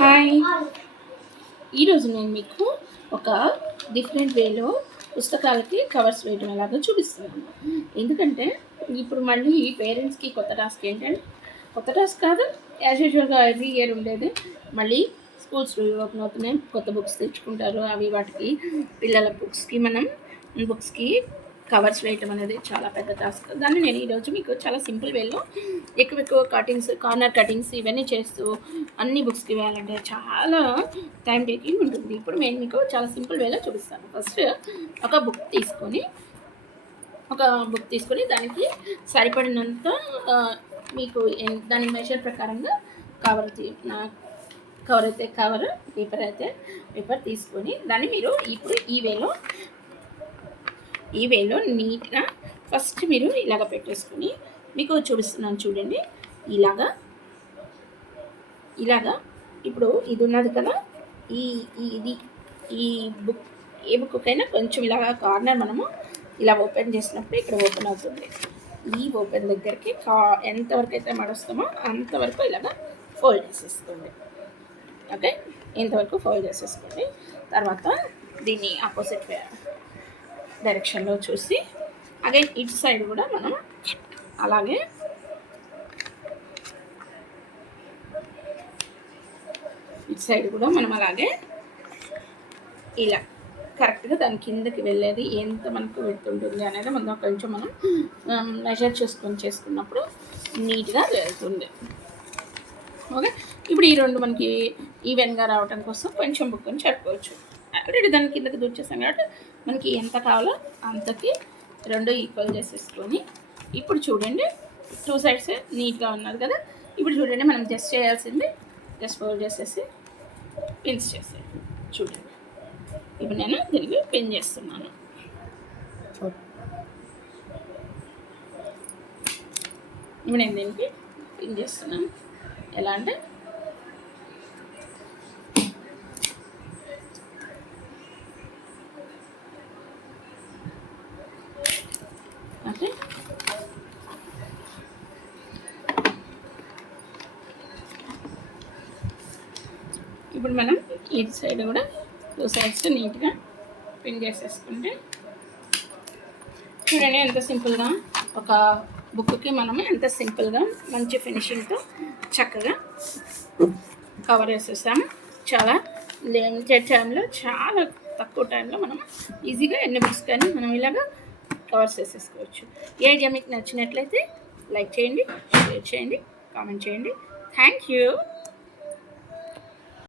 Hi, ఈరోజు నేను మీకు ఒక డిఫరెంట్ వేలో పుస్తకాలకి కవర్స్ వేయడం ఎలాగో చూపిస్తున్నాను. ఎందుకంటే ఇప్పుడు మళ్ళీ పేరెంట్స్కి కొత్త టాస్క్ ఏంటంటే, కొత్త టాస్క్ కాదు, యాజ్ యూజువల్గా ఎవ్రీ ఇయర్ ఉండేది. మళ్ళీ స్కూల్స్ ఓపెన్ అవుతున్నాయి, కొత్త బుక్స్ తెచ్చుకుంటారు. అవి వాటికి పిల్లల బుక్స్కి కవర్స్ వేయటం అనేది చాలా పెద్ద టాస్క్. దాన్ని నేను ఈరోజు మీకు చాలా సింపుల్ వేలో ఎక్కువ కార్నర్ కటింగ్స్ ఇవన్నీ చేస్తూ అన్ని బుక్స్కి వేయాలంటే చాలా టైం టేకింగ్ ఉంటుంది. ఇప్పుడు నేను మీకు చాలా సింపుల్ వేలో చూపిస్తాను. ఫస్ట్ ఒక బుక్ తీసుకొని దానికి సరిపడినంత మీకు దాని మెజర్ ప్రకారంగా పేపర్ తీసుకొని దాన్ని మీరు ఇప్పుడు ఈ వేలో నీట్గా ఫస్ట్ మీరు ఇలాగ పెట్టేసుకొని మీకు చూపిస్తున్నాను చూడండి. ఇలాగా ఇప్పుడు ఇది ఉన్నది కదా, ఈ బుక్ ఏ బుక్కైనా కొంచెం ఇలాగా కార్నర్ మనము ఇలా ఓపెన్ చేసినప్పుడు ఇక్కడ ఓపెన్ అవుతుంది. ఈ ఓపెన్ దగ్గరికి ఎంతవరకు అయితే మడుస్తామో అంతవరకు ఇలాగా ఫోల్డ్ చేసేసుకోండి. ఓకే, ఇంతవరకు ఫోల్డ్ చేసేసుకోండి. తర్వాత దీన్ని ఆపోజిట్ డైరెక్షన్లో చూసి అగైన్ ఇటు సైడ్ కూడా మనం అలాగే ఇలా కరెక్ట్గా దాని కిందకి వెళ్ళేది ఎంత మనకు వెళ్తుంటుంది అనేది మనం కొంచెం మెజర్ చేసుకున్నప్పుడు నీట్గా వెళ్తుంది. ఓకే, ఇప్పుడు ఈ రెండు మనకి ఈవెన్గా రావడం కోసం కొంచెం బుక్ని చెప్పుకోవచ్చు. ఆల్రెడీ దాని కిందకి దూర్చేసాం కాబట్టి మనకి ఎంత కావాలో అంతకి రెండు ఈక్వల్ చేసేసుకొని ఇప్పుడు చూడండి, టూ సైడ్స్ నీట్గా ఉన్నది కదా. ఇప్పుడు చూడండి, మనం జస్ట్ చేయాల్సింది ఫోల్డ్ చేసేసి పిన్స్ చేసేది. చూడండి, ఇప్పుడు నేను దీనికి పిన్ చేస్తున్నాను. ఇప్పుడు నేను దీనికి పిన్ చేస్తున్నాను. ఎలా అంటే ఓకే, ఇప్పుడు మనం ఇటు సైడ్ కూడా టూ సైడ్స్ నీట్గా పిన్ చేసేసుకుంటే చూడండి ఎంత సింపుల్గా ఒక బుక్కి మనము ఎంత సింపుల్గా మంచి ఫినిషింగ్తో చక్కగా కవర్ చేసేసాము. చాలా లిమిటెడ్ టైంలో, చాలా తక్కువ టైంలో మనం ఈజీగా ఎన్ని బుక్స్ కానీ మనం ఇలాగా కవర్ చేసేసుకోవచ్చు. ఈ ఐడియా మీకు నచ్చినట్లయితే లైక్ చేయండి, షేర్ చేయండి, కామెంట్ చేయండి. Thank you.